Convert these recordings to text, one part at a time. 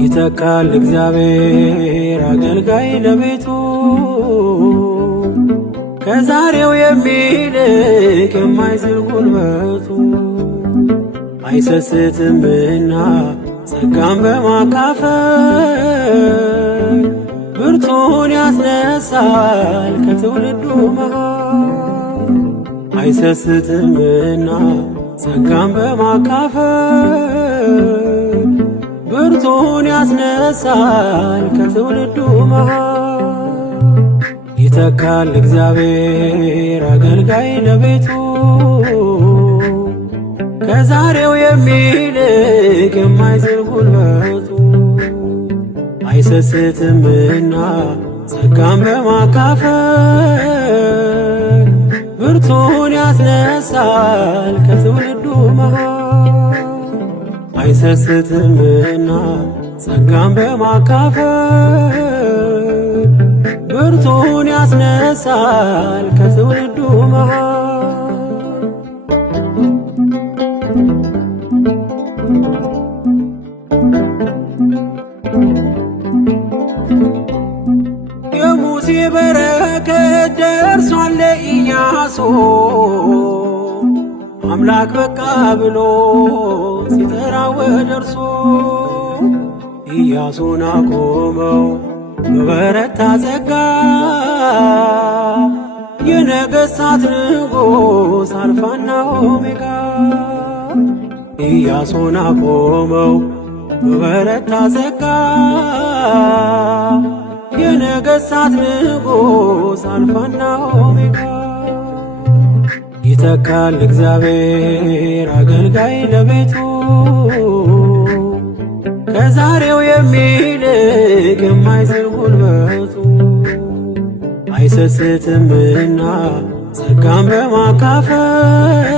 ይተካል እግዚአብሔር አገልጋይ ለቤቱ ከዛሬው የሚልቅ የማይዝል ጉልበቱ አይሰስትምና ጸጋን በማካፈል ብርቱን ያስነሳል ከትውልዱ መሃል አይሰስትምና ጸጋን በማካፈል ብርቱን ያስነሳል ከትውልዱ መሃል ይተካል እግዚአብሔር አገልጋይ ለቤቱ ከዛሬው የሚልቅ የማይዝል ጉልበቱ አይሰስትምና ጸጋን በማካፈል ብርቱን ያስነሳል ከትውልዱ መሃል አይሰስትምና ጸጋን በማካፈል ብርቱን ያስነሳል ከትውልዱ መሃል የሙሴ በረከት ደርሷል ለኢያሱ አምላክ በቃ ብሎ ሲጠራው ወደ እርሱ ኢያሱን አቆመው በበረታ ጸጋ የነገሥታት ንጉሥ አልፋና ኦሜጋ ኢያሱን አቆመው በበረታ ጸጋ የነገሥታት ንጉሥ አልፋና ኦሜጋ ይተካል እግዚአብሔር አገልጋይ ለቤቱ ከዛሬው የሚልቅ የማይዝል ጉልበቱ አይሰስትምና ጸጋን በማካፈል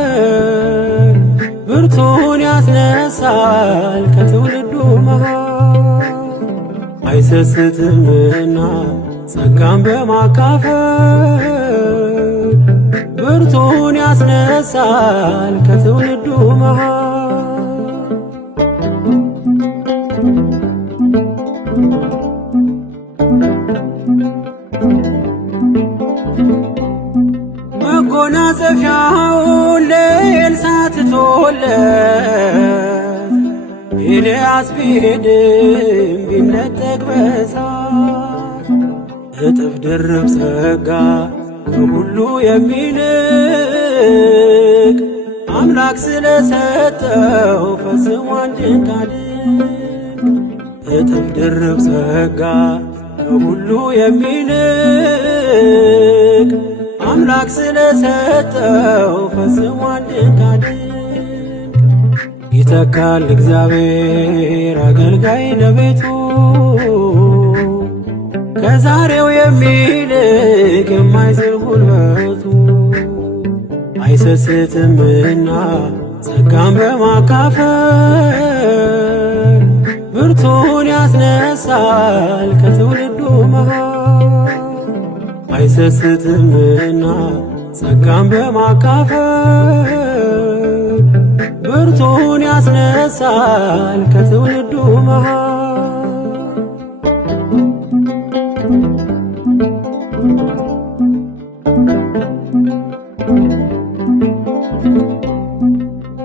ብርቱን ያስነሳል ከትውልዱ መሃል አይሰስትምና ጸጋን በማካፈል ብርቱን ያስነሳል ከትውልዱ መሃል መጎናጸፊያውን ለኤልሳዕ ትቶለት ኤልያስ ቢሄድም ቢነጠቅ በእሳት እጥፍ ድርብ ጸጋ ከሁሉ የሚልቅ አምላክ ስለሰጠው ፈጽሞ ድንቅ እጥፍ ድርብ ጸጋ ከሁሉ የሚልቅ አምላክ ስለሰጠው ፈጽሞ ድንቅ ይተካል እግዚአብሔር አገልጋይ ለቤቱ ከዛሬው የሚልቅ የማይዝል ጉልበቱ አይሰስትምና ጸጋን በማካፈል ብርቱን ያስነሳል ከትውልዱ መሃል አይሰስትምና ጸጋን በማካፈል ብርቱን ያስነሳል ከትውልዱ መሃል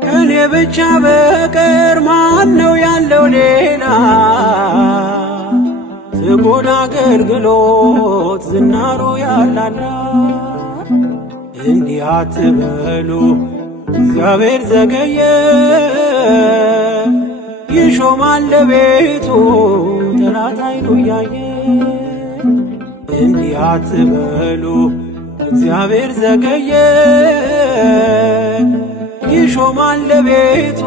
ከኔ ብቻ በቀር ማን ነው ያለው ሌላ ትጉን አገልግሎት ዝናሩ ያላላ እንዲህ አትበሉ እግዚአብሔር ዘገየ ይሾማል ለቤቱ ጠላት አይኑ እያየ እንዲህ አትበሉ እግዚአብሔር ዘገየ ይሾማል ለቤቱ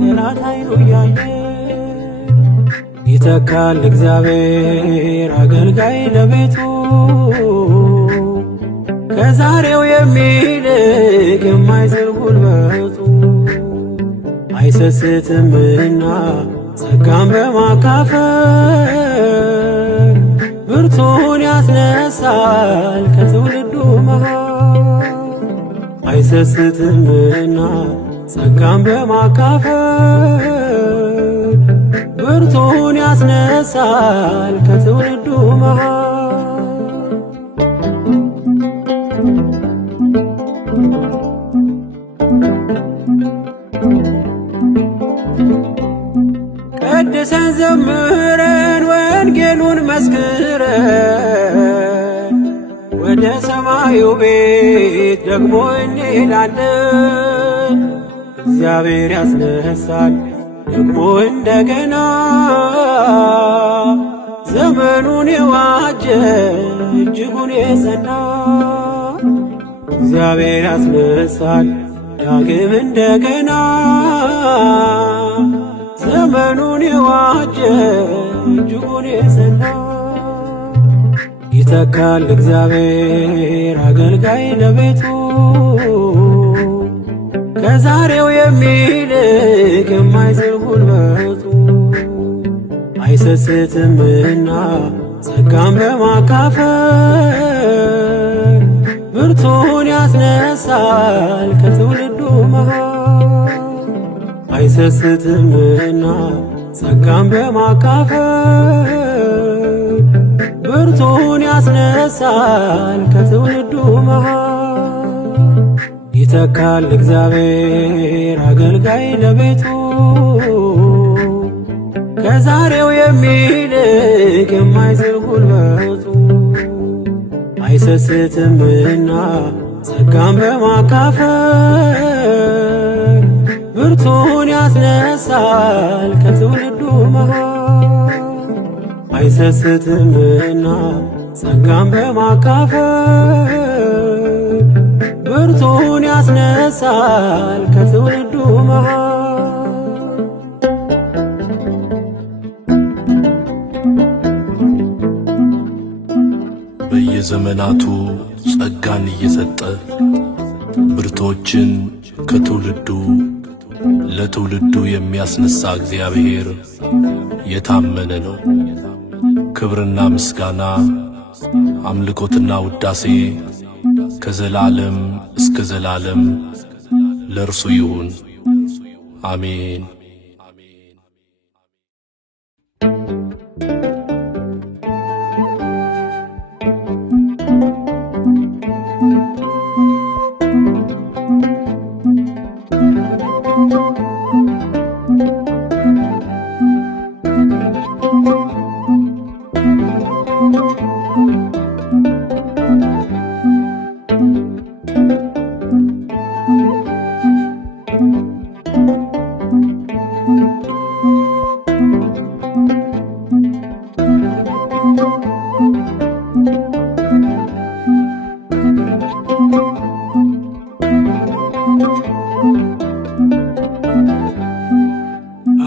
ጠላት አይኑ እያየ ይተካል እግዚአብሔር አገልጋይ ለቤቱ ከዛሬው የሚልቅ የማይዝል ጉልበቱ አይሰስትምና ጸጋን በማካፈል ብርቱን ያስነሳል ከትውልዱ መሃል አይሰስትምና ጸጋን በማካፈል ብርቱን ያስነሳል ከትውልዱ መሃል። ቀድሰን ዘምረን ወንጌሉን መስክረን ወደ ሰማዩ ቤት ደግሞ እንሄዳለን። እግዚአብሔር ያስነሳል ደግሞ እንደገና ዘመኑን የዋጀ እጅጉን የጸና። እግዚአብሔር ያስነሳል ዳግም እንደገና ዘመኑን የዋጀ እጅጉን የጸና። ይተካል እግዚአብሔር አገልጋይ ለቤቱ ከዛሬው የሚልቅ የማይዝል ጉልበቱ። አይሰስትምና ጸጋን በማካፈል ብርቱን ያስነሳል ከትውልዱ መሃል። አይሰስትምና ጸጋን በማካፈል ብርቱን ያስነሳል ከትውልዱ መሃል። ይተካል እግዚአብሔር አገልጋይ ለቤቱ ከዛሬው የሚልቅ የማይዝል ጉልበቱ። አይሰስትምና ጸጋን በማካፈል ብርቱን ያስነሳል ከትውልዱ መሃል። አይሰስትምና ጸጋን በማካፈል ብርቱን ያስነሳል ከትውልዱ መሃል። በየዘመናቱ ጸጋን እየሰጠ ብርቶችን ከትውልዱ ለትውልዱ የሚያስነሳ እግዚአብሔር የታመነ ነው። ክብርና ምስጋና አምልኮትና ውዳሴ ከዘላለም እስከ ዘላለም ለእርሱ ይሁን፣ አሜን።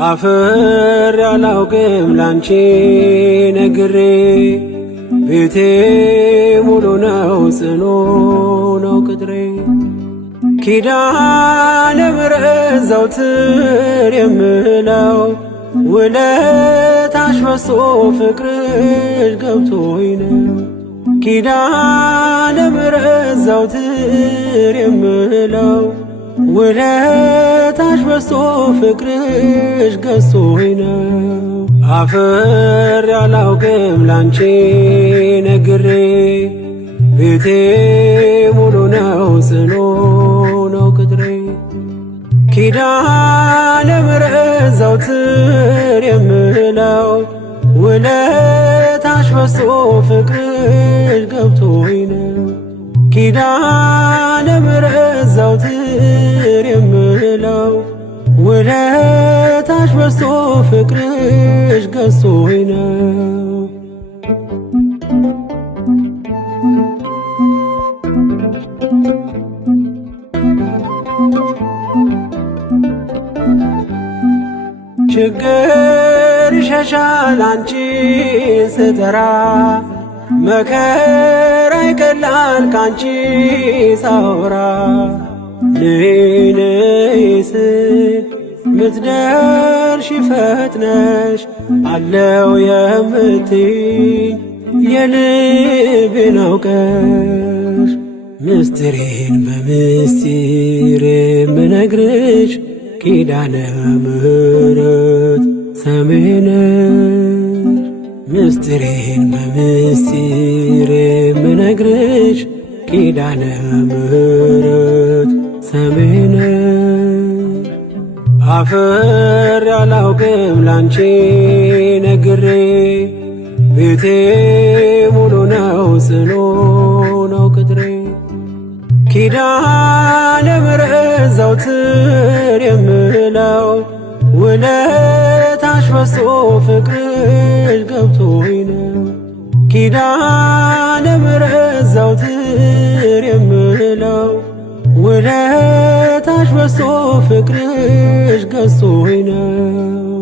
አፍር ያላውቅም ላንቺ ነግሬ ቤቴ ሙሉ ነው ጽኑ ነው ቅጥሬ። ኪዳነ ምሕረት ዘወትር የምለው ውለታሽ በዝቶ ፍቅርሽ ገብቶኝ ነው። ኪዳነ ምሕረት ዘወትር የምለው ውለታሽ በዝቶ ፍቅርሽ ገዝቶኝ ነው። አፍር ያላውቅም ላንቺ ነግሬ ቤቴ ሙሉ ነው ጽኑ ነው ቅጥሬ። ኪዳነ ምሕረት ዘወትር የምለው ውለታሽ በዝቶ ፍቅርሽ ገብቶኝ ነው። ኪዳነ ምሕረት ዘወትር የምለው ውለታሽ በዝቶ ፍቅርሽ ገዝቶኝ ነው። ችግር ይሸሻል አንቺን ስጠራ መከራ ይቀላል ካንቺ ሳወራ። ነይ ነይ ስል ምትደርሺ ፈጥነሽ አለው የምትይኝ የልቤን አውቀሽ ምስጢሬን በምስጢር የምነግርሽ ኪዳነ ምሕረት ሰሜን ምስጢሬን በምስጢር የምነግርሽ ኪዳነ ምሕረት ሰሜን አፈር ያላውቅም ላንቺ ነግሬ ቤቴ ሙሉ ነው ጽኑ ነው ቅጥሬ ኪዳነ ምሕረት ዘወትር የምለው ውለታሽ በዝቶ ፍቅርሽ ገብቶኝ ነው ኪዳነ ምሕረት ዘወትር የምለው ውለታሽ በዝቶ ፍቅርሽ ገዝቶኝ ነው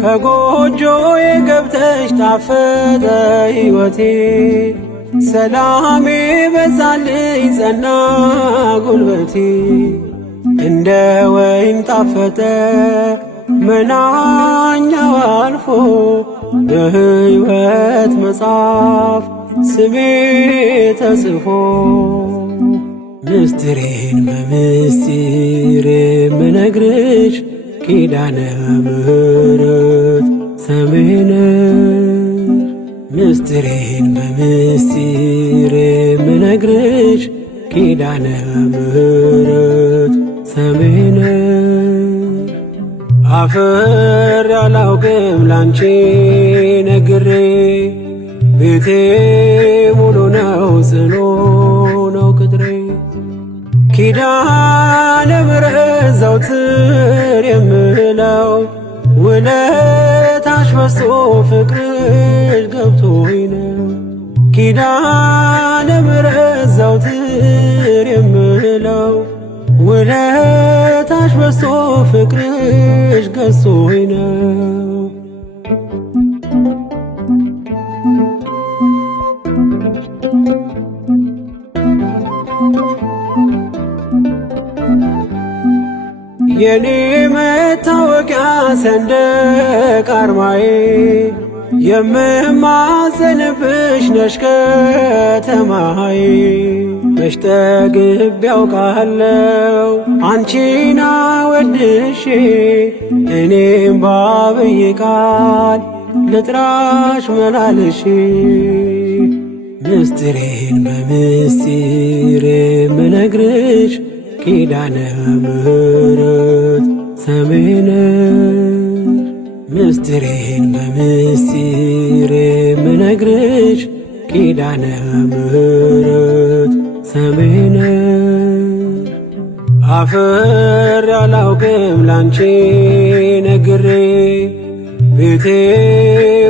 ከጎጆዬ ገብተሽ ጣፈጠ ሕይወቴ ሰላሜ በዛልኝ ጸና ጉልበቴ እንደ ወይን ጣፈጠ መናኛው አልፎ በሕይወት መጽሐፍ ስሜ ተጽፎ ምስጢሬን በምስጢር የምነግርሽ ኪዳነ ምሕረት ሰሜን ምስጢሬን በምስጢር የምነግርሽ ኪዳነ ምሕረት ሰሜን አፈር ያላውቅም ላንቺ ነግሬ ቤቴ ሙሉ ነው ጽኑ ነው ቅጥሬ ኪዳነ ምሕረት ዘወትር የምለው ውለታሽ በዝቶ ፍቅርሽ ገብቶኝ ነው ኪዳነ ምሕረት ዘወትር የምለው ውለታሽ በዝቶ ፍቅርሽ ገዝቶኝ ነው የኔ መታወቂያ ሰንደቅ አርማዬ የምማጸንብሽ ነሽ ከተማዬ መች ጠግቤ ያውቃለሁ አንቺን አወድሼ እኔም ባብዬ ቃል ልጥራሽ መላልሼ ምስጢሬን በምስጢር የምነግርሽ ኪዳነ ምሕረት ሰሜን ምስጢሬን በምስጢር የምነግርሽ ኪዳነ ምሕረት ሰሜን አፈር ያላውቅም ላንቺ ነግሬ ቤቴ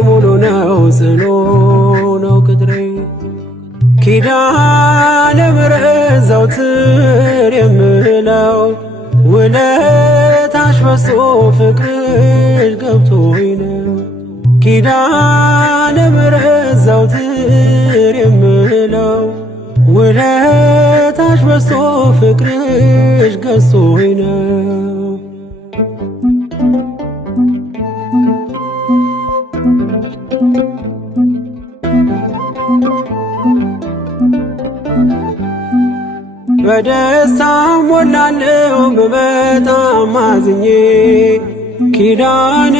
ሙሉ ነው ጽኑ ነው ቅጥሬ ኪዳነ ምሕረት ዘወትር የምለው ውለታሽ በዝቶ ፍቅርሽ ገብቶኝ ነው ኪዳነ ምሕረት ዘወትር የምለው ውለታሽ በዝቶ ፍቅርሽ ገዝቶኝ ነው በደስታ ሞላለሁ በጣም አዝኜ ኪዳነ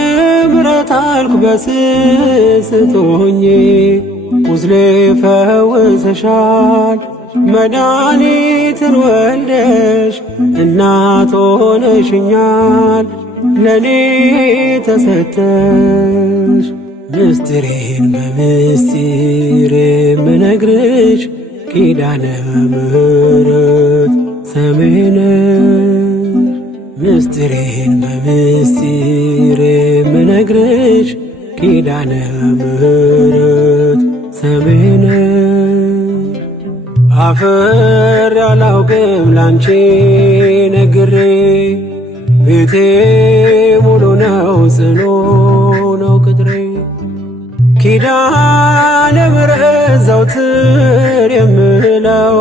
ምሕረት አልኩ በስስት ሆኜ ቁስሌ ፈውሰሻል መድኃኒትን ወልደሽ እናት ሆነሽኛል ለኔ ተሰጠሽ ምስጢሬን በምስጢር የምነግርሽ ኪዳነ ምሕረት ሰሜን ምስጢሬን በምስጢር የምነግርሽ ኪዳነ ምሕረት ሰሜን አፈር ያላውቅም ላንቺ ነግሬ ቤቴ ሙሉ ነው ጽኑ ነው ቅጥሬ ኪዳነ ምሕረት ዘወትር የምለው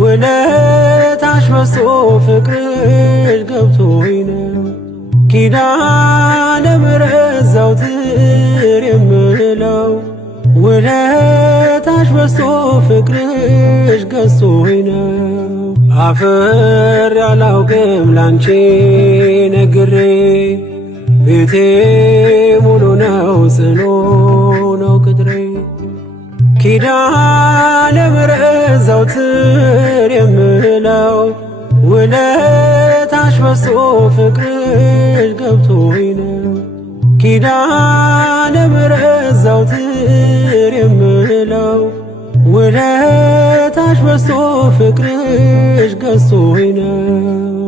ውለታሽ በዝቶ ፍቅርሽ ገብቶኝ ነው ኪዳነ ምሕረት ዘወትር የምለው ውለታሽ በዝቶ ፍቅርሽ ገዝቶኝ ነው። አፍሬ አላውቅም ላንቺ ነግሬ ቤቴ ሙሉ ነው ጽኑ ነው ቅጥሬ። ኪዳነ ምሕረት ዘወትር የምለው ውለታሽ በዝቶ ፍቅርሽ ገብቶኝ ነው። ኪዳነ ምሕረት ዘወትር የምለው ውለታሽ በዝቶ ፍቅርሽ ገዝቶኝ ነው።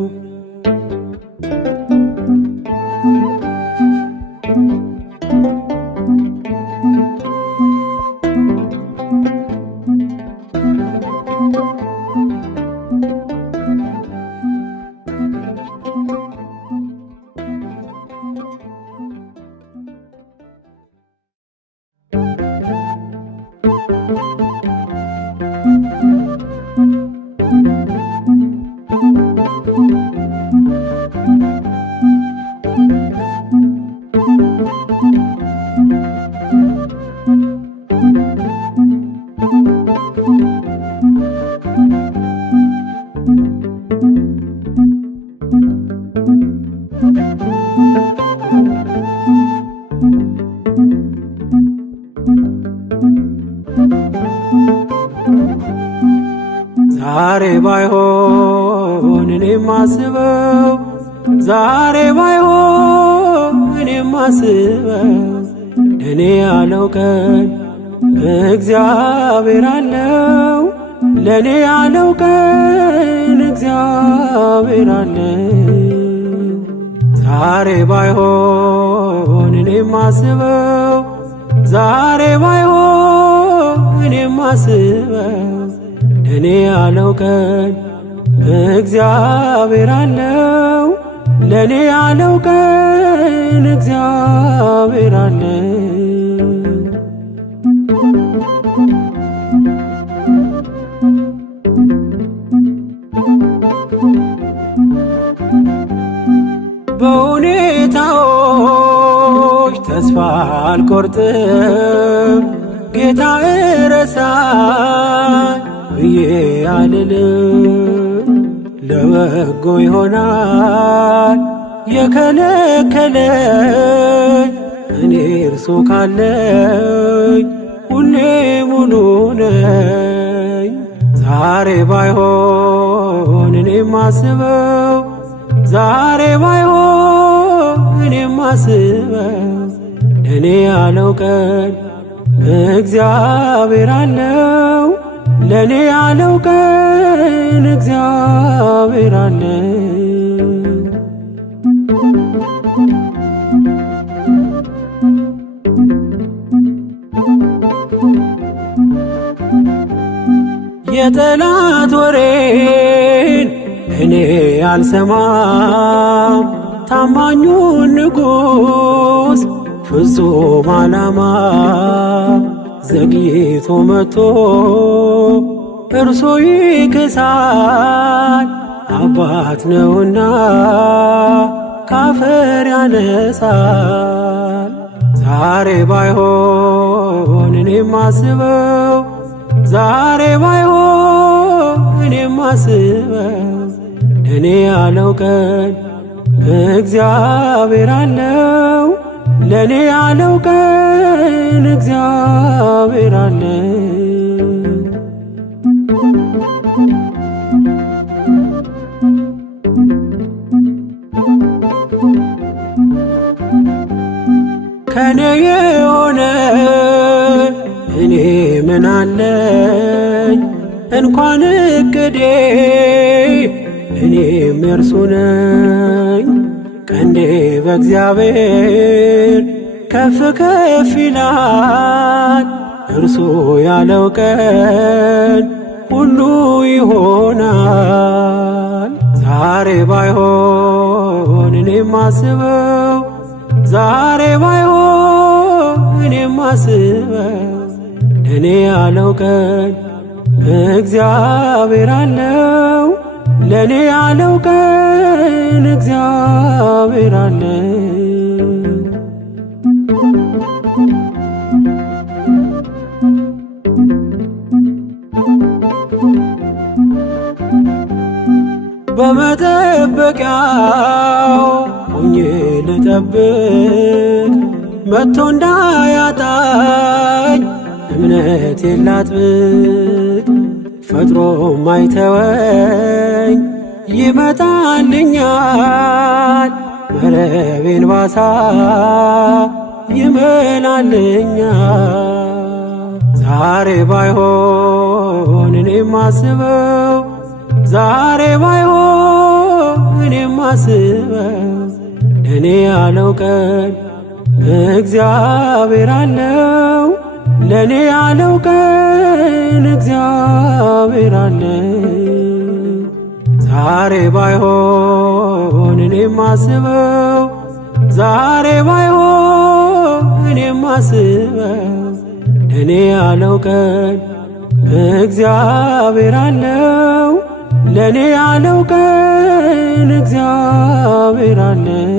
ዛሬ ባይሆን እኔም ማስበው ዛሬ ባይሆን እኔም ማስበው እኔ ያለው ቀን እግዚአብሔር አለው ለኔ ያለው ቀን እግዚአብሔር አለው። ዛሬ ባይሆን እኔም ማስበው ዛሬ ባይሆን እኔም ማስበው እኔ ያለው ቀን እግዚአብሔር አለው ለኔ ያለው ቀን እግዚአብሔር አለው። በሁኔታዎች ተስፋ አልቆርጥም ጌታ እረሳኝ ብዬ አልልም። ለበጎ ይሆናል የከለከለኝ እኔ እርሱ ካለኝ ሁሌ ሙሉ ነኝ። ዛሬ ባይሆን እኔም ማስበው ዛሬ ባይሆን እኔም ማስበው እኔ ያለው ቀን እግዚአብሔር አለው ለኔ ያለው ቀን እግዚአብሔር አለው። የጠላት ወሬን እኔ አልሰማም ታማኙን ንጉሥ ፍጹም ዓላማ ዘግይቶ መጥቶ እርሶ ይክሳል አባት ነውና ካፈር ያነሳል። ዛሬ ባይሆን እኔም ማስበው ዛሬ ባይሆን እኔም ማስበው እኔ ያለው ቀን እግዚአብሔር አለው ለኔ ያለው ቀን እግዚአብሔር አለው። ከኔ የሆነ እኔ ምን አለኝ እንኳን እቅዴ እኔም የእርሱ ነኝ። ቀንዴ በእግዚአብሔር ከፍ ከፍ ይላል እርሱ ያለው ቀን ሁሉ ይሆናል። ዛሬ ባይሆን እኔም ማስበው ዛሬ ባይሆን እኔም ማስበው እኔ ያለው ቀን እግዚአብሔር አለው ለኔ ያለው ቀን እግዚአብሔር አለው። በመጠበቂያው ሆኜ ልጠብቅ መጥቶ እንዳያጣኝ እምነቴን ላጥብቅ። ፈጥሮ ማይተወኝ ይመጣልኛል መረቤን ባሳ ይመላልኛል። ዛሬ ባይሆን እኔም ማስበው ዛሬ ባይሆን እኔም ማስበው ለእኔ ያለው ቀን እግዚአብሔር አለው ለእኔ ያለው ቀን እግዚአብሔር አለው። ዛሬ ባይሆን እኔም ማስበው ዛሬ ባይሆን እኔም ማስበው ለእኔ ያለው ቀን እግዚአብሔር አለው ለእኔ ያለው ቀን እግዚአብሔር አለው።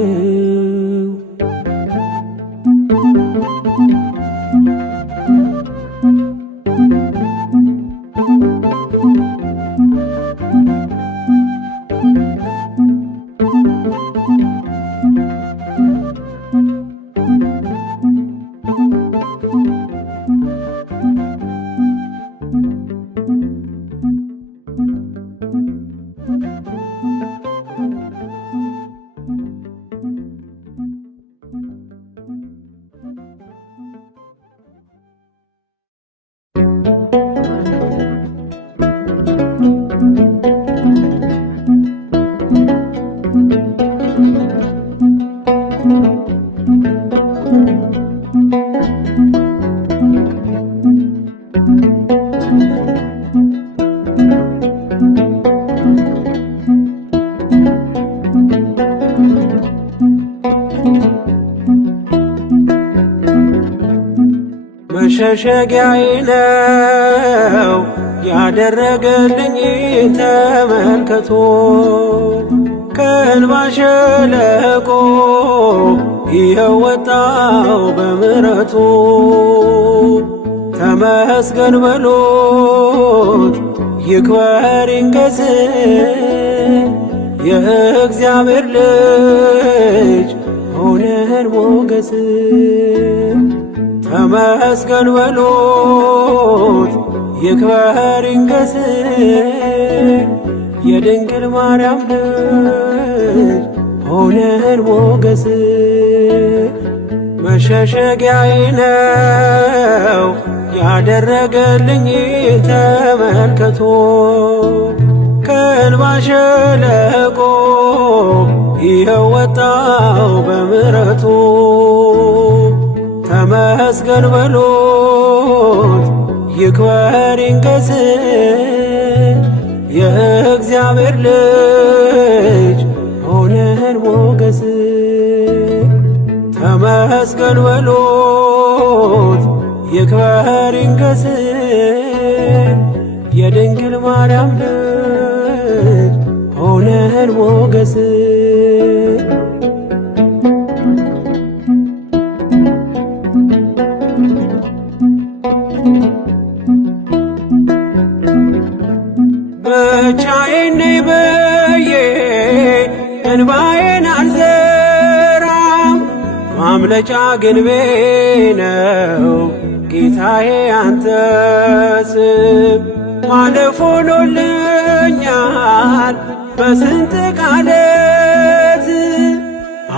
መሸሸጊያዬ ነው ያደረገልኝ ተመልከቶ ከእንባ ሸለቆ ይኸው ወጣው በምሕረቱ። ተመስገን በሉት ይክበር ይንገስ የእግዚአብሔር ልጅ ሆነን ሞገስ። ተመስገን በሉት ይክበር ይንገስ የድንግል ማርያም ልጅ ሆነን ሞገስ። መሸሸጊያዬ ነው ያደረገልኝ ተመልከቶ ከእንባ ሸለቆ ይኸው ወጣው በምሕረቱ። ተመስገን በሉት ይክበር ይንገስ የእግዚአብሔር ልጅ ሆነን ሞገስ። ተመስገን በሉት ይክበር ይንገስ የድንግል ማርያም ልጅ ሆነን ሞገስ። ብቻዬን ነኝ ብዬ እንባዬን አልዘራም ማምለጫ ግንቤ ነው ጌታዬ አንተ ስም። ማለፍ ሆኖልኛል በስንት ቃለት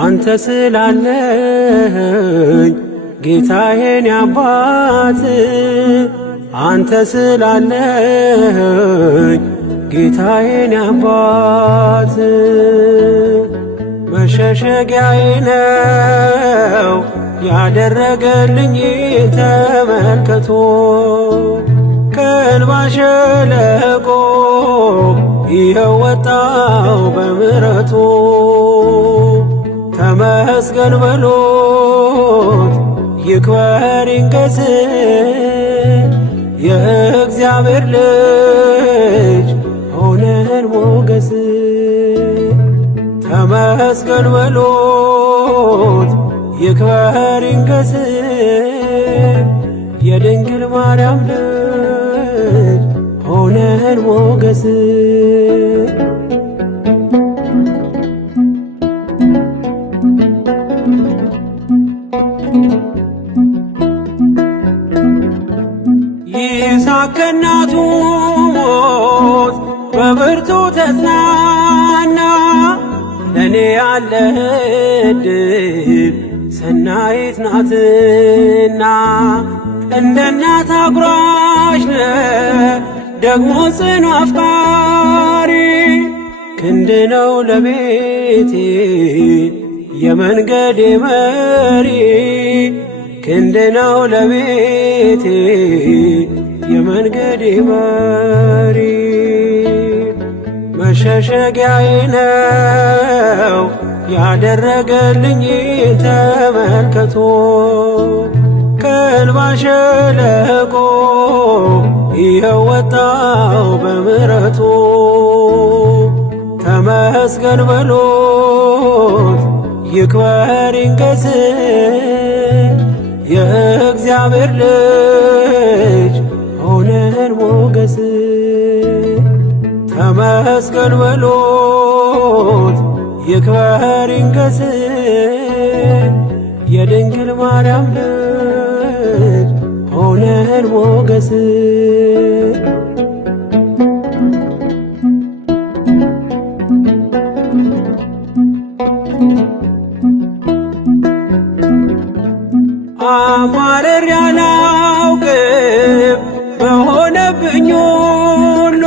አንተ ስላለኝ ጌታዬን አባት አንተ ስላለኝ ጌታዬን አባት። መሸሸጊያዬ ነው ያደረገልኝ ተመልከቶ ከእንባ ሸለቆ ይኸው ወጣው በምሕረቱ። ተመስገን በሉት ይክበር ይንገስ የእግዚአብሔር ልጅ ሆነን ሞገስ። ተመስገን በሉት ይክበር ይንገስ የድንግል ማርያም ልጅ ሆነን ሞገስ። በብርቱ ተጽናና። ለኔ ያለህ ዕድል ሰናይት ናትና እንደ እናት አጉራሽ ነህ ደግሞ ጽኑ አፍቃሪ። ክንድ ነው ለቤቴ የመንገዴ መሪ፣ ክንድ ነው ለቤቴ የመንገዴ መሪ። መሸሸጊያዬ ነው ያደረገልኝ ተመልከቶ፣ ከእንባ ሸለቆ ይኸው ወጣው በምሕረቱ። ተመስገን በሎት ይክበር ይንገስ የእግዚአብሔር ልጅ ሆነን ሞገስ። ተመስገን በሎት ይክበር ይንገስ የድንግል ማርያም ልጅ ሆነን ሞገስ። አማረር ያላውቅም በሆነብኝ ሁሉ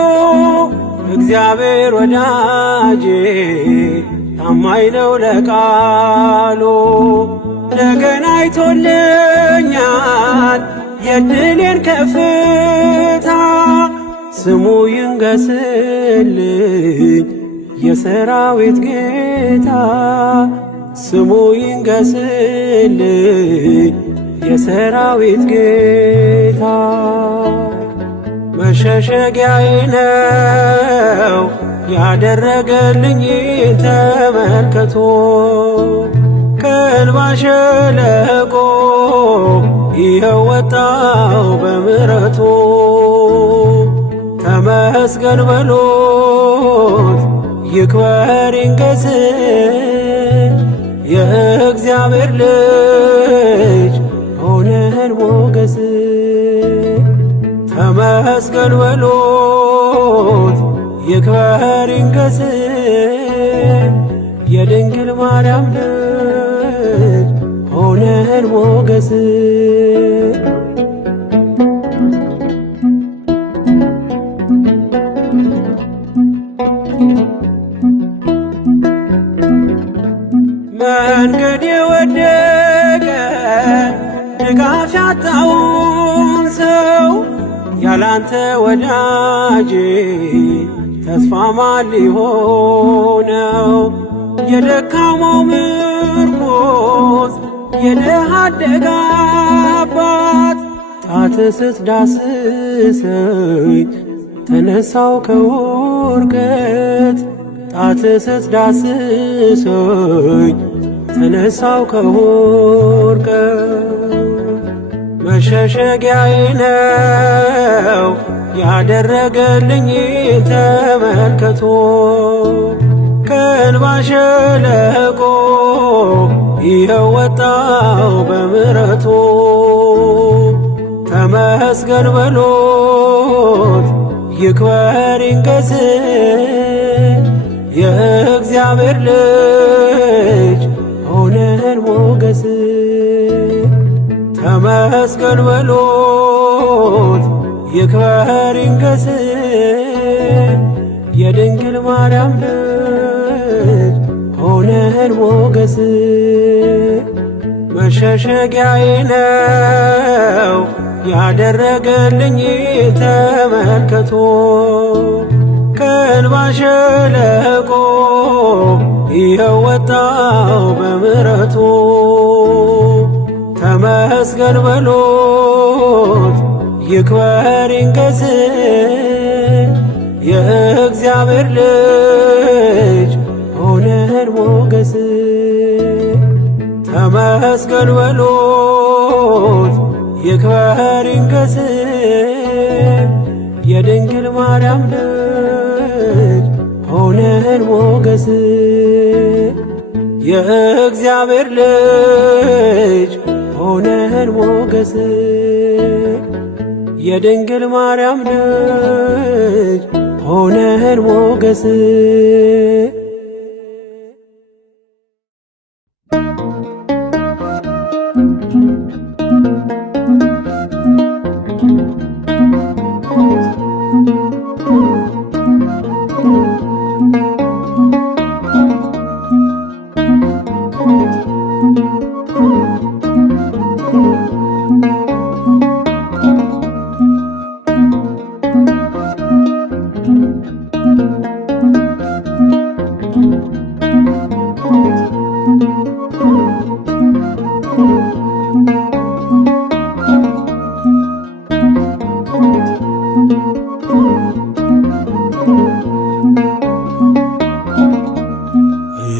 እግዚአብሔር ወዳጄ ታማኝ ነው ለቃሉ። ነገን አይቶልኛል የድሌን ከፍታ፣ ስሙ ይንገስልኝ የሰራዊት ጌታ፣ ስሙ ይንገስልኝ የሰራዊት ጌታ። መሸሸጊያዬ ነው ያደረገልኝ ተመልከቶ፣ ከእንባ ሸለቆ ይኸው ወጣው በምሕረቱ። ተመስገን በሎት ይክበር ይንገስ የእግዚአብሔር ልጅ ሆነን ሞገስ። ተመስገን በሎት ይክበር ይንገስ የድንግል ማርያም ልጅ ሆነን ሞገስ። መንገድ የወደቀ ድጋፍ ያጣውን ሰው ያላንተ ወዳጄ ተስፋ ማን ሊሆነው? የደካማው ምርኮስ የድሃ አደግ አባት ጣትህ ስትዳስሰኝ ተነሳው ከውድቀት፣ ጣትህ ስትዳስሰኝ ተነሳው ከውድቀት። መሸሸጊያዬ ነው ያደረገልኝ ተመልከቶ፣ ከእንባ ሸለቆ ይኸው ወጣው በምሕረቱ። ተመስገን በሎት ይክበር ይንገስ የእግዚአብሔር ልጅ ሆነን ሞገስ። ተመስገን በሎት ይክበር ይንገስ የድንግል ማርያም ልጅ ሆነን ሞገስ። መሸሸጊያዬ ነው ያደረገልኝ ተመልከቶ፣ ከእንባ ሸለቆ ይኸው ወጣው በምሕረቱ። ተመስገን በሎት ይክበር ይንገስ የእግዚአብሔር ልጅ ሆነን ሞገስ። ተመስገን በሎት ይክበር ይንገስ የድንግል ማርያም ልጅ ሆነን ሞገስ። የእግዚአብሔር ልጅ ሆነን ሞገስ የድንግል ማርያም ልጅ ሆነን ሞገስ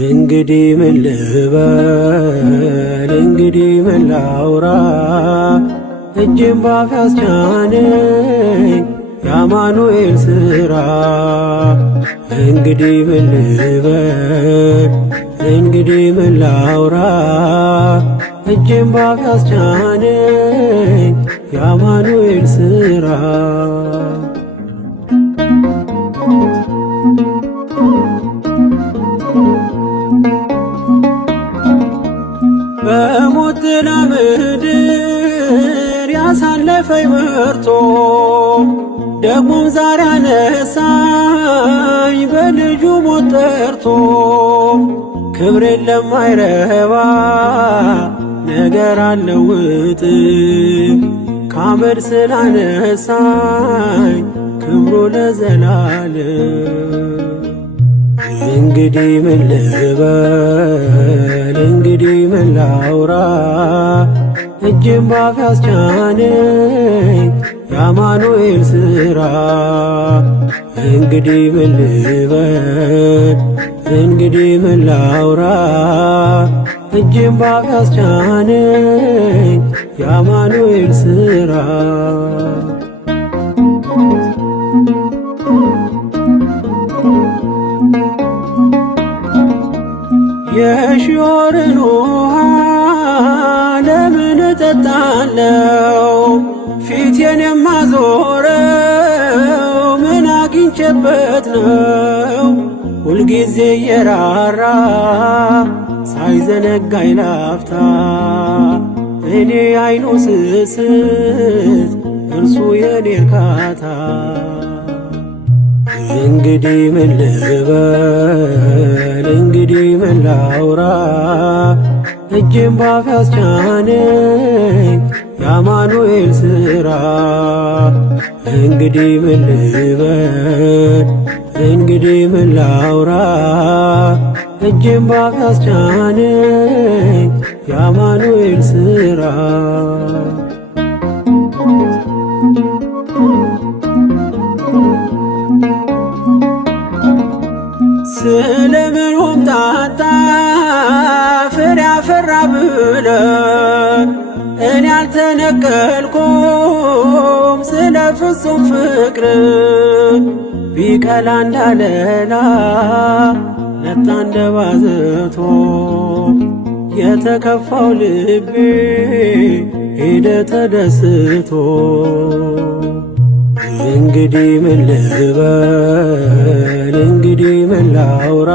እንግዲህ ምን ልበል እንግዲህ ምን ላውራ እጄን ባፍ ያስቻነኝ የአማኑኤል ሥራ እንግዲህ ምን ልበል እንግዲህ ምን ላውራ እጄን ባፍ ያስቻነኝ የአማኑኤል ሥራ በሞት ጥላ ምድር ያሳለፈኝ መርቶ ደግሞም ዛሬ አነሳኝ በልጁ ሞት ጠርቶ ክብሬን ለማይረባ ነገር አልለውጥም ከአመድ ስላነሳኝ ክብሩ ለዘላለም እንግዲህ ምን ልበል እንግዲህ ምን ላውራ እጄን ባፍ ያስቻነኝ የአማኑኤል ሥራ እንግዲህ ምን ልበል እንግዲህ ምን ላውራ እጄን ባፍ ያስቻነኝ የአማኑኤል ሥራ የሺዮርን ውሃ ለምን እጠጣለሁ ፊቴን የማዞረው ምን አግኝቼበት ነው ሁልጊዜ የራራ ሳይዘነጋኝ ላፍታ እኔ አይኑ ስስት እርሱ የኔ እርካታ እንግዲህ ምን ልበል እንግዲህ ምን ላውራ እጄን ባፍ ያስቻነኝ የአማኑኤል ሥራ እንግዲህ ምን ልበል እንግዲህ ምን ላውራ እጄን ባፍ ያስቻነኝ የአማኑኤል ሥራ ስለምን ሆምጣጣ ፍሬ አፈራ ብለህ እኔ አልተነቀልኩም ስለ ፍጹም ፍቅር ቢቀላ እንዳለላ ነጣ እንደ ባዘቶ የተከፋው ልቤ ሄደ ተደስቶ እንግዲህ ምን ልበል እንግዲህ ምን ላውራ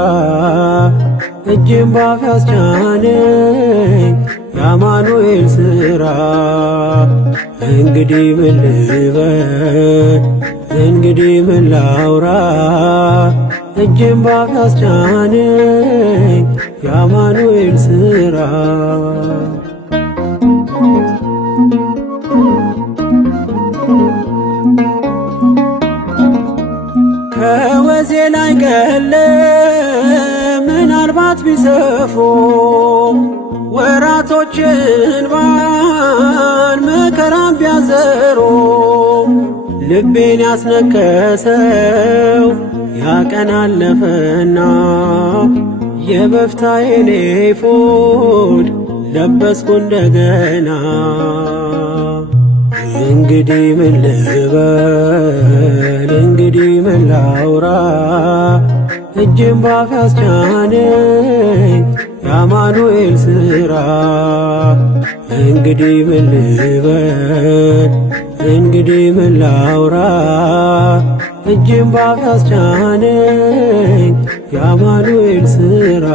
እጄን ባፍ ያስቻነኝ የአማኑኤል ሥራ እንግዲህ ምን ልበል እንግዲህ ምን ላውራ እጄን ባፍ ያስቻነኝ የአማኑኤል ሥራ ከወዜ ላይ ቀለ ምናልባት ቢሰፉ ወራቶችን ባን መከራም ቢያዘሩ ልቤን ያስነከሰው ያቀን አለፈና የበፍታዬን ኤፉድ ለበስኩ እንደገና እንግዲህ ምን ልበል እንግዲህ ምን ላውራ እጄን ባፍ ያስቻነኝ የአማኑኤል ሥራ። እንግዲህ ምን ልበል እንግዲህ ምን ላውራ እጄን ባፍ ያስጫነኝ የአማኑኤል ሥራ።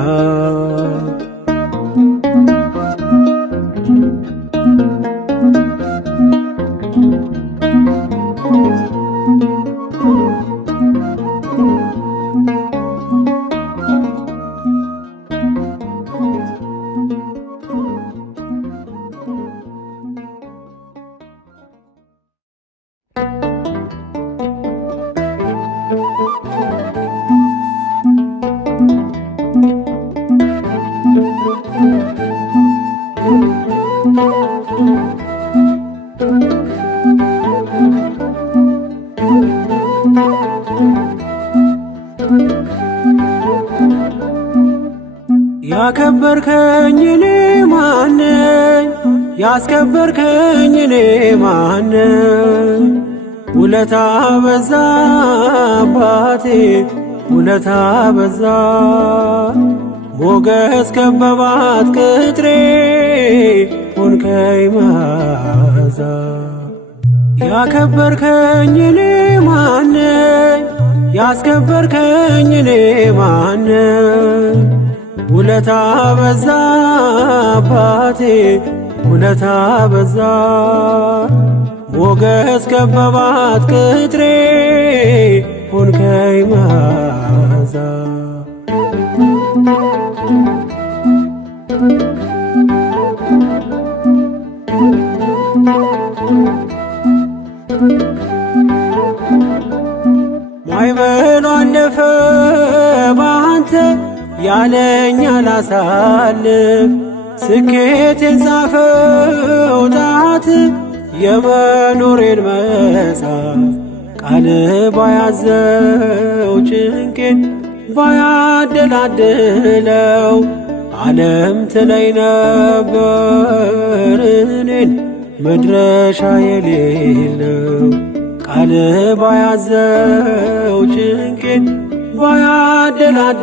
ያከበርከኝ እኔ ማነኝ? ያስከበርከኝ እኔ ማነኝ? ውለታ በዛ አባቴ ውለታ በዛ። ሞገስ ከበባት ቅጥሬ ሆንከኝ መዓዛ። ያከበርከኝ እኔ ማነኝ? ያስከበርከኝ እኔ ማነኝ? ውለታ በዛ አባቴ ውለታ በዛ። ሞገስ ከበባት ቅጥሬ ሆንከኝ መዓዛ። ማዕበሉ አለፈ ባንተ ያለኝ አላሳልፍ። ስኬቴን ጻፈው ጣት የመኖሬን መጽሐፍ። ቃል ባያዘው ጭንቄን ባያደላድለው ዓለም ትለይ ነበር እኔን መድረሻ የሌለው። ቃል ባያዘው ጭንቄን ባያደላድለው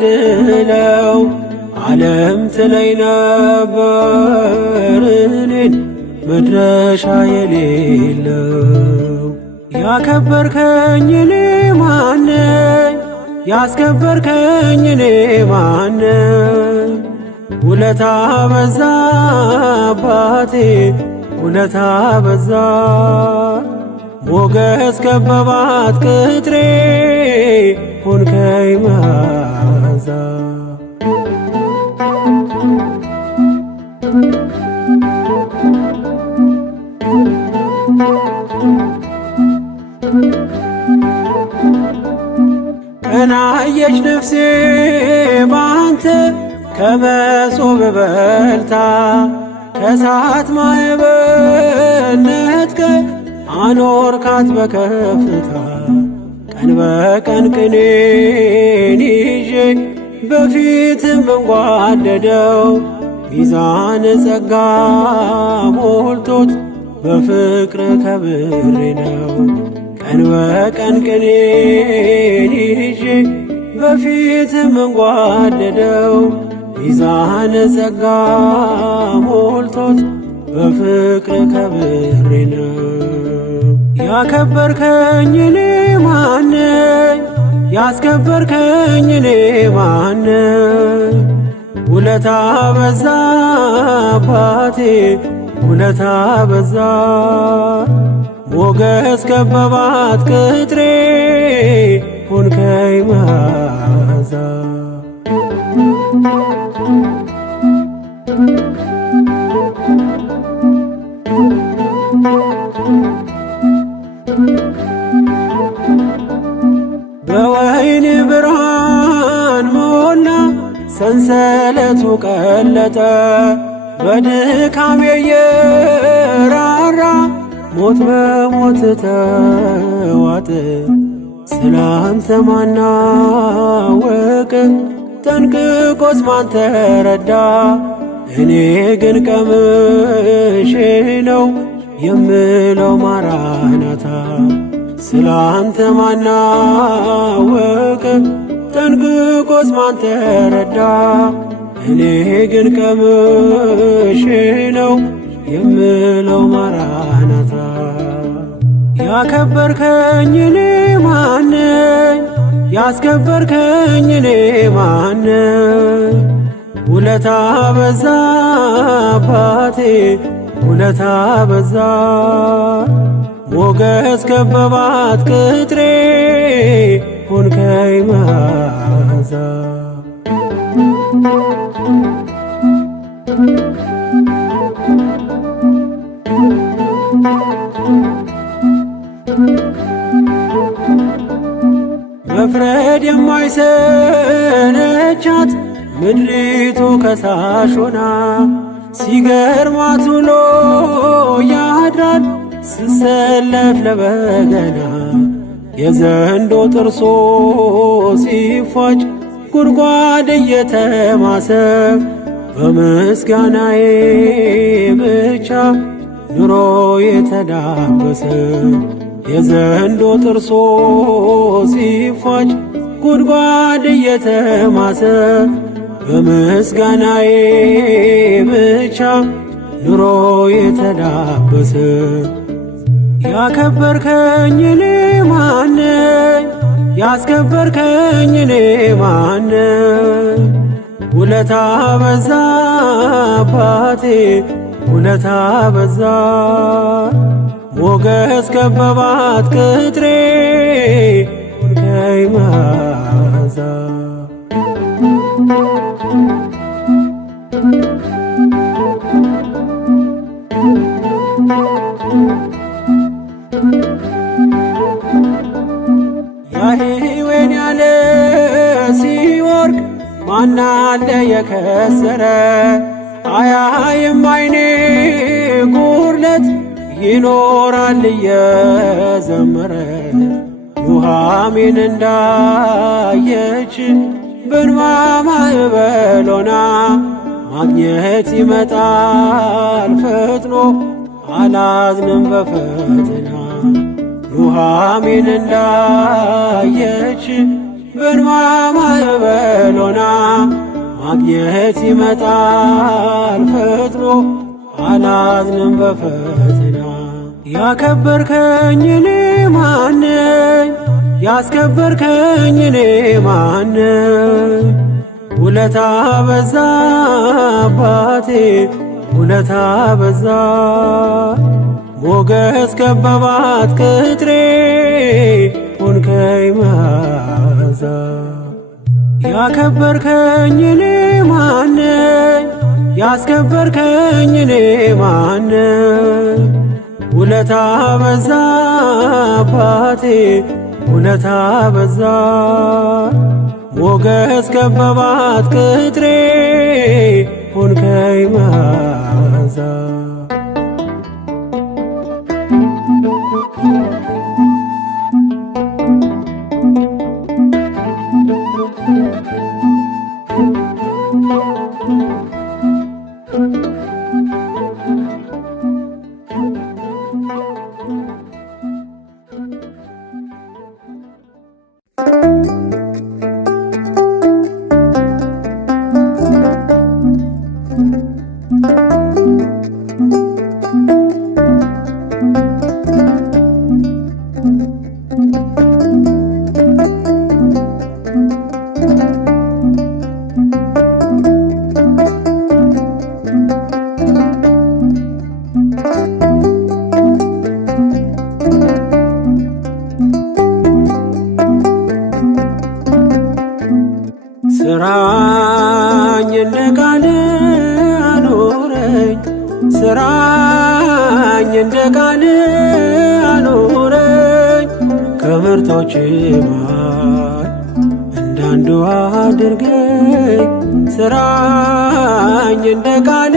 ዓለም ትለይ ነበር እኔን መድረሻ የሌለው። ያከበርከኝ እኔ ማነኝ? ያስከበርከኝ እኔ ማነኝ? ውለታ በዛ አባቴ ውለታ በዛ። ሞገስ ከበባት ቅጥሬ ሆንከኝ መዓዛ። ቀናየች ነፍሴ ባንተ ከመሶብ በልታ። ከእሳት ማዕበል ነጥቀህ አኖርካት በከፍታ። ቀን በቀን ቅኔን ይዤ በፊትም እንጓደደው። ሚዛን ጸጋ ሞልቶት በፍቅር ከብሬ ነው። ቀን በቀን ቅኔን ይዤ በፊትም እንጓደደው። ሚዛን ጸጋ ሞልቶት በፍቅር ከብሬ ነው። ያከበርከኝ እኔ ማነኝ? ያስከበርከኝ እኔ ማነኝ? ውለታ በዛ አባቴ ውለታ በዛ። ሞገስ ከበባት ቅጥሬ ሆንከኝ መዓዛ። በወይን ብርሃን ሞላ ሰንሰለቱ ቀለጠ። በድካሜ የራራ ሞት በሞት ተዋጠ። ስላንተ ማናወቅ ጠንቅቆስ ማን ተረዳ? እኔ ግን ቀምሼ ነው የምለው ማራናታ። ስላንተ ማናወቅ ጠንቅቆስ ማን ተረዳ? እኔ ግን ቀምሼ ነው የምለው ማራናታ። ያከበርከኝ እኔ ማነኝ? ያስከበርከኝ እኔ ማነኝ? ውለታ በዛ አባቴ ውለታ በዛ። ሞገስ ከበባት ቅጥሬ ሆንከኝ መዓዛ። መፍረድ የማይሰለቻት ምድሪቱ ከሳሽ ሆና ሲገርማት ውሎ ያድራል ስሰለፍ ለበገና። የዘንዶ ጥርሶ ሲፋጭ ጉድጓድ እየተማሰ በምስጋናዬ ብቻ ኑሮ የተዳበሰ። የዘንዶ ጥርሶ ሲፋጭ ጉድጓድ እየተማሰ በምስጋናዬ ብቻ ኑሮ የተዳበሰ። ያከበርከኝ እኔ ማነኝ? ያስከበርከኝ እኔ ማነኝ? ውለታ በዛ አባቴ ውለታ በዛ። ሞገስ ከበባት ቅጥሬ ሆንከኝ መዓዛ። ያህዌን ያለ ሲወርቅ ማናለ የከሰረ? አያይም አይኔ ጉድለት ይኖራል እየዘመረ። ኑኃሚን እንዳየች በእንባ ማዕበል ሆና ማግኘት ይመጣል ፈጥኖ አላዝንም በፈተና። ኑኃሚን እንዳየች በእንባ ማዕበል ሆና ማግኘት ይመጣል ፈጥኖ አላዝንም በፈተና። ያከበርከኝ እኔ ማነኝ? ያስከበርከኝ እኔ ማነኝ? ውለታ በዛ አባቴ ውለታ በዛ። ሞገስ ከበባት ቅጥሬ ሆንከኝ መዓዛ። ያከበርከኝ እኔ ማነኝ? ያስከበርከኝ እኔ ማነኝ? ውለታ በዛ አባቴ ውለታ በዛ። ሞገስ ከበባት ቅጥሬ ሆንከኝ መዓዛ። ስራኝ እንደ ቃል አኖረኝ። ስራኝ እንደ ቃል አኖረኝ። ከምርቶች መሃል እንዳንዱ አድርገኝ። ስራኝ እንደ ቃል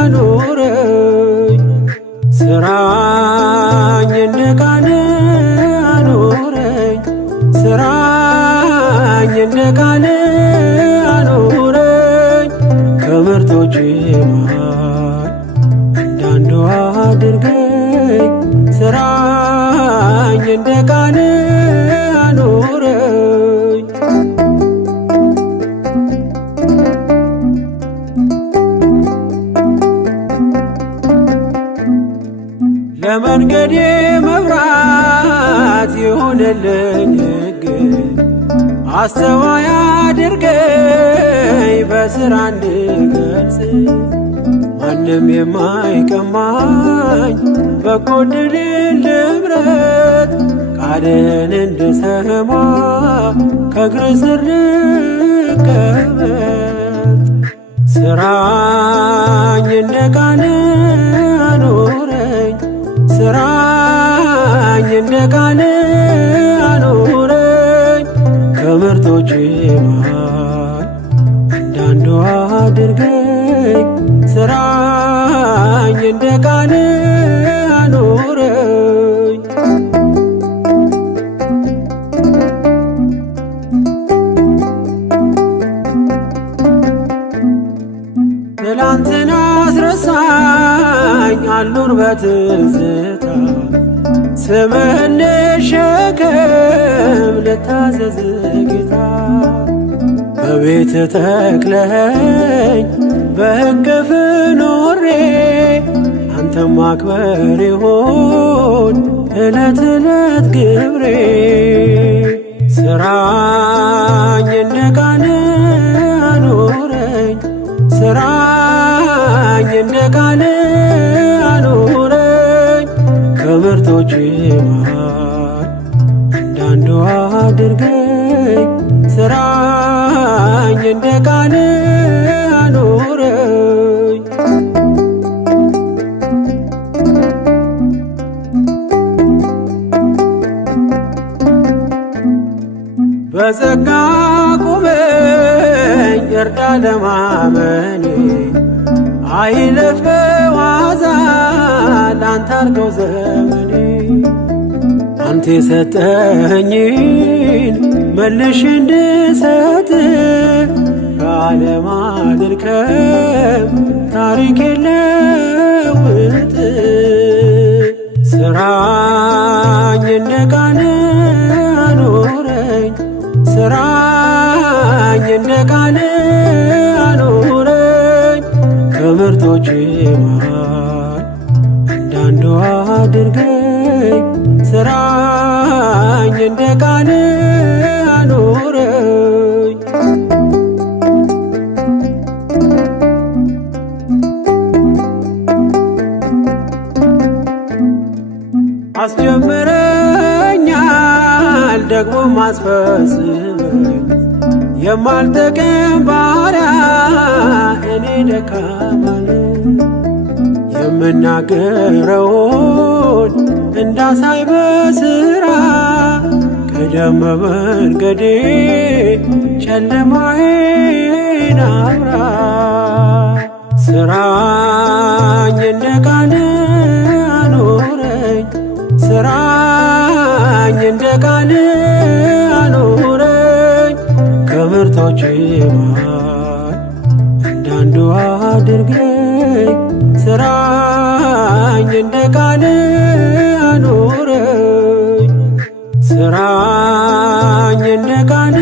አኖረኝ። ስራኝ እንደ ቃል አኖረኝ። ስራኝ እንደ ቃል አኖረኝ። ከምርቶች መሃል እንዳንዱ አድርገኝ። ስራኝ እንደ ቃል አኖረኝ። አስተዋይ አድርገኝ በሥራ እንድገልጽ ማንም የማይቀማኝ በጎ ዕድልን ልምረት ቃልን እንድሰማ ከእግር ስር ልቀመጥ ስራኝ እንደ ቃል አኑረኝ ስራኝ እንደ ቃል አኑረኝ ከምርጦች መሃል እንዳንዱ አድርገኝ ስራኝ እንደ ቃል አኑረኝ ትላንትን አስረሳኝ አልኑር በትዝታ ስምህን ልሸከም ልታዘዝ ጌታ በቤት ተክለኸኝ በእቅፍ ኖሬ አንተም ማክበር ይሆን ዕለት ዕለት ግብሬ ስራኝ እንደ ቃል አኑረኝ ስራኝ እንደ ቃል አኑረኝ ከምርጦች መሃል እንዳንዱ አድርገኝ ስራኝ እንደ ቃል አኑረኝ በጸጋ ቁመኝ እርዳ ለማመኔ አይለፍ በዋዛ ላንተ አርገው ዘመኔ አንተ የሰጠኸኝን መልሽ እንድሰጥ ከዓለም አልርከም ታሪክ የለውጥ ስራኝ እንደ ቃል አኑረኝ ስራኝ እንደ ቃል አኑረኝ ከምርጦች መሃል እንዳንዱ አድርገኝ ስራኝ እንደ ቃል አኑረኝ አስጀምረኛል ደግሞ ማስፈጽመኝ የማልጠቅም ባሪያ እኔ ደካማ ነኝ የምናገረውን እንዳሳይ በሥራ ቀደም በመንገዴ ጨለማዬን አብራ ስራኝ እንደ ቃል አኑረኝ ስራኝ እንደ ቃል አኑረኝ ከምርጦች መሃል እንዳንዱ አድርገኝ ስራኝ እንደ ቃል አኑረኝ ስራኝ እንደ ቃል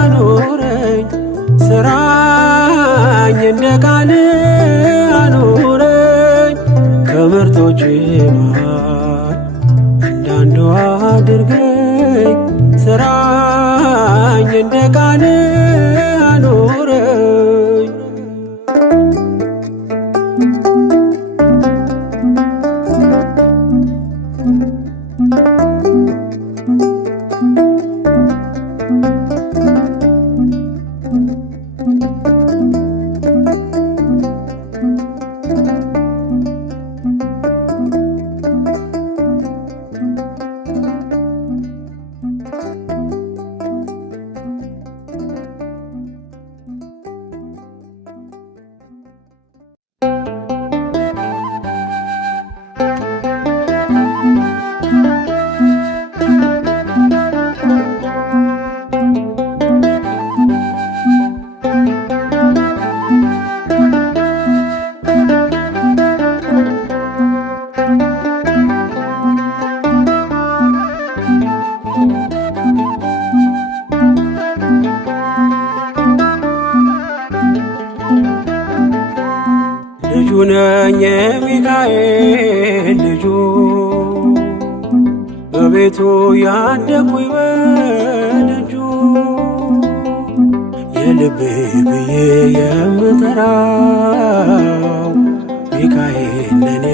አኑረኝ ስራኝ እንደ ቃል አኑረኝ ከምርጦች መሃል እንዳንዱ አድርገኝ ስራኝ እንደ ቃል አኑረኝ ልጁ ነኝ የሚካኤል ልጁ በቤቱ ያደኩኝ የልቤ ብዬ የምጠራው ሚካኤል ለኔ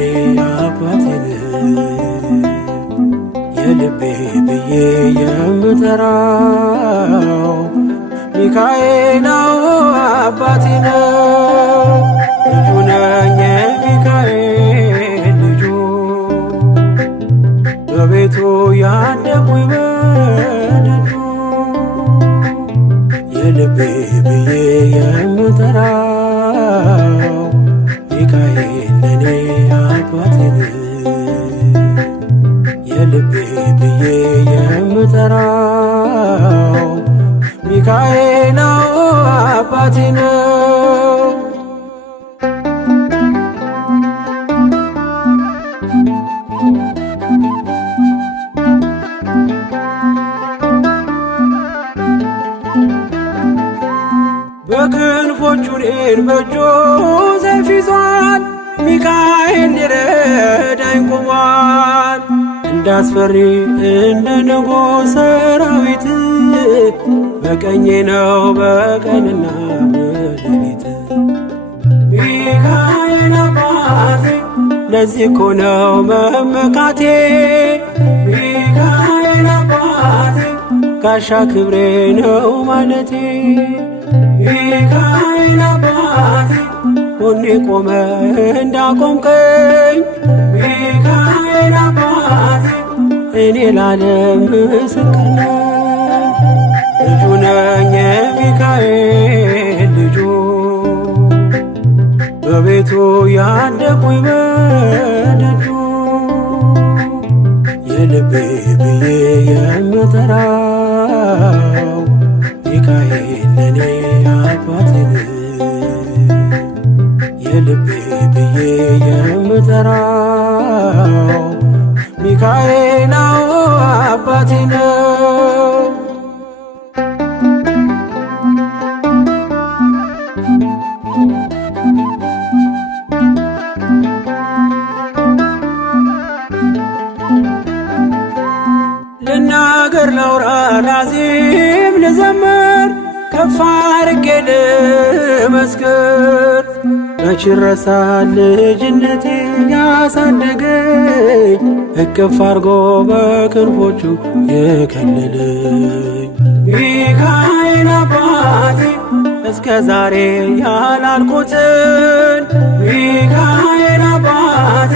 አባቴ ነው። የልቤ ብዬ የምጠራው ሚካኤል አባቴ ነው። ልጁ ነኝ የሚካኤል ልጁ በቤቱ ያደኩኝ በደጁ የልቤ ብዬ የምጠራው ሚካኤል ለኔ አባቴ ነው። የልቤ ብዬ የምጠራው ሚካኤል አባቴ ነው። በክንፎቹ እኔን በእጁ ሰይፍ ይዟል። ሚካኤል ሊረዳኝ ቆሟል። እንዳስፈሪ እንደ ንጉሥ ሰራዊት በቀኜ ነው በቀንና በሌሊት። ሚካኤል አባቴ ለዚህ እኮ ነው መመካቴ። ሚካኤል አባቴ ጋሻ ክብሬ ነው ማለቴ። ሚካኤል አባቴ ጎኔ ቆመ እንዳቆምከኝ። ሚካኤል አባቴ እኔ ላለም ምስክር ነኝ። ልጁ ነኝ የሚካኤል ልጁ በቤቱ ያደኩኝ በደጁ የልቤ ብዬ የምጠራው ሚካኤል ለኔ አባቴ ነው። የልቤ ብዬ የምጠራው ሚካኤል አባቴ ነው። ልናገር ላውራ ላዜም ልዘምር ከፍ አድርጌ ልመስክር። መች ይረሳል ልጅነቴ ያሳደገኝ እቅፍ አርጎ በክንፎቹ የከለለኝ። ሚካኤል አባቴ እስከ ዛሬ ያላልኩትን ሚካኤል አባቴ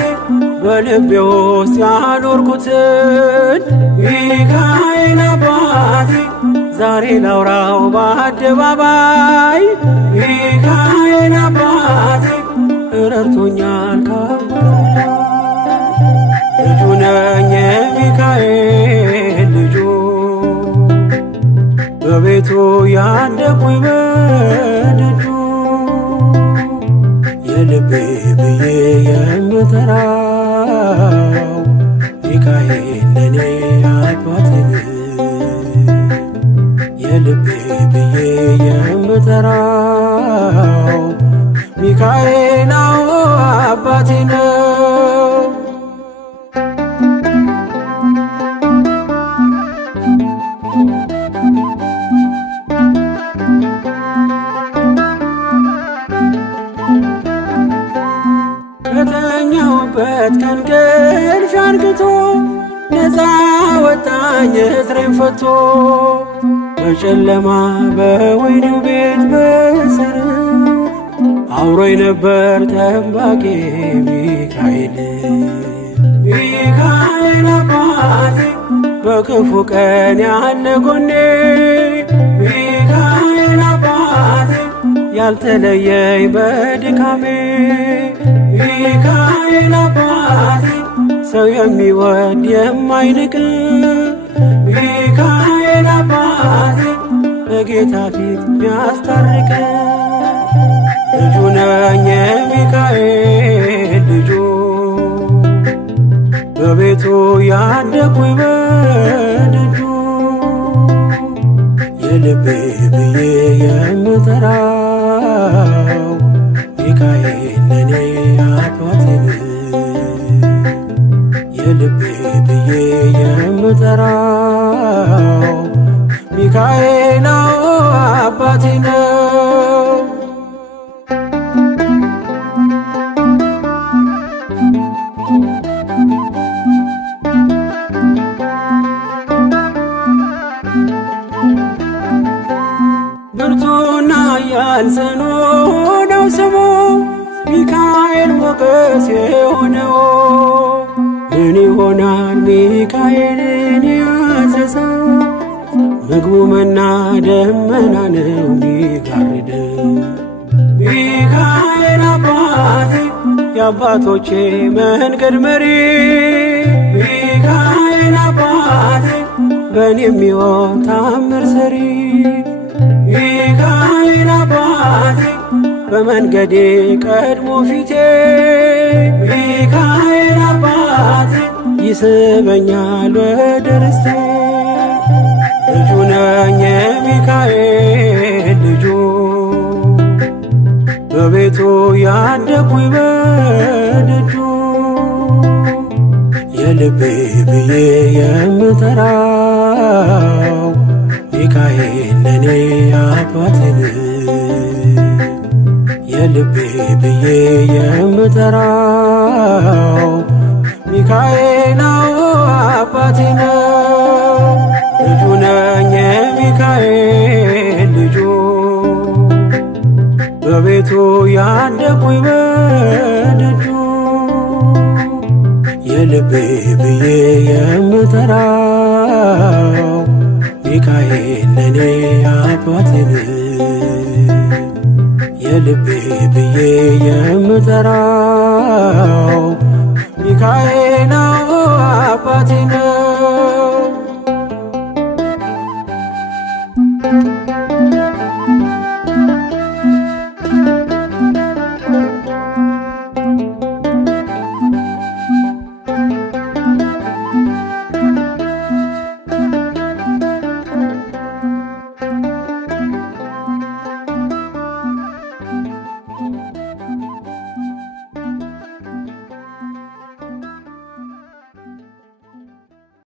በልቤ ውስጥ ያኖርኩትን ሚካኤል አባቴ ዛሬ ላውራው በአደባባይ። ሚካኤል አባቴ ረድቶኛል ከአባቴ ልጁ ነኝ የሚካኤል ልጁ በቤቱ ያደኩኝ በደጁ የልቤ ብዬ የምጠራው ሚካኤል ለኔ አባቴ ነው። የልቤ ብዬ የምጠራው ሚካኤል አባቴ ነው። ከተኛሁበት ከእንቅልፌ አንቅቶ ነፃ ወጣኝ እስሬን ፈቶ። በጨለማ በወህኒው ቤት በእስር አብሮኝ ነበር ጠባቂ ሚካኤል። ሚካኤል አባቴ በክፉ ቀን ያለ ጎኔ። ሚካኤል አባቴ ያልተለየኝ በድካሜ። ሚካኤል አባቴ ሰው የሚወድ የማይንቅ። ሚካኤል አባቴ በጌታ ፊት ሚያስታርቅ። ልጁ ነኝ የሚካኤል ልጁ በቤቱ ያደኩኝ በደጁ የልቤ ብዬ የምጠራው ሚካኤል ለኔ አባቴ ነው። የልቤ ብዬ የምጠራው ሚካኤል አባቴ ነው። ኃያል ጽኑ ነው ስሙ ሚካኤል ሞገስ የሆነው። ምን ይሆናል ሚካኤልን ያዘዘው? ምግቡ መና ደመና ነው ሚጋርደው። ሚካኤል አባቴ የአባቶቼ መንገድ መሪ፣ ሚካኤል አባቴ በእኔ የሚሆን ታምር ሰሪ፣ ሚካኤል አባቴ በመንገዴ ቀድሞ ፊቴ፣ ሚካኤል አባቴ ይስበኛል ወደ ርስቴ። ልጁ ነኝ የሚካኤል ልጁ በቤቱ ያደኩኝ በደጁ የልቤ ብዬ የምጠራው ሚካኤል ለኔ አባቴ ነው። የልቤ ብዬ የምጠራው ሚካኤል አባቴ ነው። ልጁ ነኝ የሚካኤል ልጁ በቤቱ ያደኩኝ በደጁ የልቤ ብዬ የምጠራው ሚካኤል ለኔ አባቴ ነው። የልቤ ብዬ የምጠራው ሚካኤል አባቴ ነው።